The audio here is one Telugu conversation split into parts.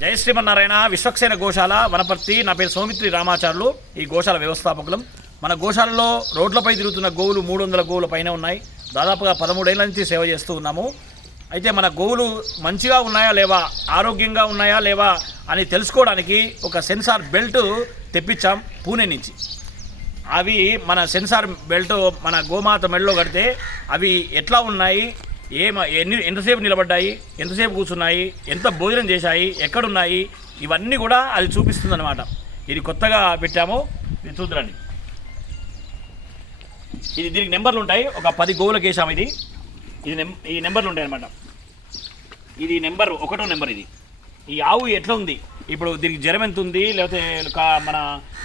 జై శ్రీమన్నారాయణ. విశ్వక్సేన గోశాల వనపర్తి. నా పేరు సౌమిత్రి రామాచార్యులు, ఈ గోశాల వ్యవస్థాపకులం. మన గోశాలలో రోడ్లపై తిరుగుతున్న గోవులు 300 గోవుల పైన ఉన్నాయి. దాదాపుగా 13 ఏళ్ల నుంచి సేవ చేస్తూ ఉన్నాము. అయితే మన గోవులు మంచిగా ఉన్నాయా లేవా, ఆరోగ్యంగా ఉన్నాయా లేవా అని తెలుసుకోవడానికి ఒక సెన్సార్ బెల్ట్ తెప్పించాం పూణే నుంచి. అవి మన సెన్సార్ బెల్ట్ మన గోమాత మెడలో కడితే అవి ఎట్లా ఉన్నాయి, ఎంతసేపు నిలబడ్డాయి, ఎంతసేపు కూర్చున్నాయి, ఎంత భోజనం చేశాయి, ఎక్కడున్నాయి, ఇవన్నీ కూడా అది చూపిస్తుందన్నమాట. ఇది కొత్తగా పెట్టాము, ఇది చూద్దండి. ఇది దీనికి నెంబర్లు ఉంటాయి. ఒక 10 గోవులకు వేసాము. ఈ నెంబర్లు ఉంటాయి అన్నమాట. ఇది నెంబర్ 1వ నెంబర్. ఇది ఈ ఆవు ఎట్లా ఉంది, ఇప్పుడు దీనికి జ్వరం ఎంత ఉంది, లేకపోతే మన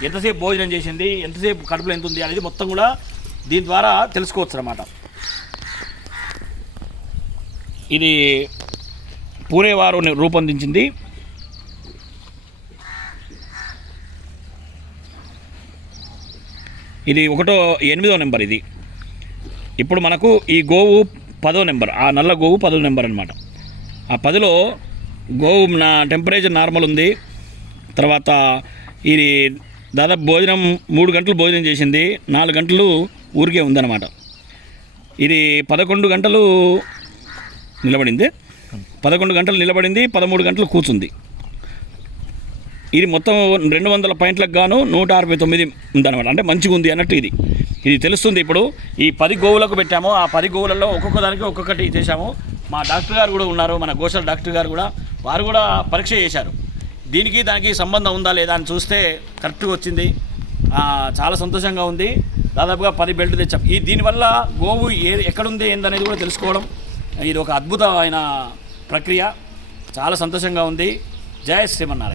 ఎంతసేపు భోజనం చేసింది, ఎంతసేపు కడుపులో ఎంత ఉంది అనేది మొత్తం కూడా దీని ద్వారా తెలుసుకోవచ్చు అన్నమాట. ఇది పూణే వారు రూపొందించింది. ఇది 8వ నెంబర్. ఇది ఇప్పుడు మనకు ఈ గోవు 10వ నెంబర్. ఆ నల్ల గోవు 10వ నెంబర్ అనమాట. ఆ 10లో గోవు నా టెంపరేచర్ నార్మల్ ఉంది. తర్వాత ఇది దాదాపు భోజనం 3 గంటలు భోజనం చేసింది, 4 గంటలు ఊరికే ఉందన్నమాట. ఇది 11 గంటలు నిలబడింది, 11 గంటలు నిలబడింది, 13 గంటలు కూర్చుంది. ఇది మొత్తం 200 పాయింట్లకు గాను 169 ఉందన్నమాట. అంటే మంచిగా ఉంది అన్నట్టు ఇది తెలుస్తుంది. ఇప్పుడు ఈ 10 గోవులకు పెట్టాము. ఆ 10 గోవులలో ఒక్కొక్క దానికి ఒక్కొక్కటి చేశాము. మా డాక్టర్ గారు కూడా ఉన్నారు, మన గోశాల డాక్టర్ గారు కూడా, వారు కూడా పరీక్ష చేశారు. దానికి సంబంధం ఉందా లేదా అని చూస్తే కరెక్ట్గా వచ్చింది. చాలా సంతోషంగా ఉంది. దాదాపుగా 10 బెల్ట్ తెచ్చాం. దీనివల్ల గోవు ఎక్కడుంది ఏందనేది కూడా తెలుసుకోవడం, ఇది ఒక అద్భుతమైన ప్రక్రియ. చాలా సంతోషంగా ఉంది. జై శ్రీమన్నారాయణ.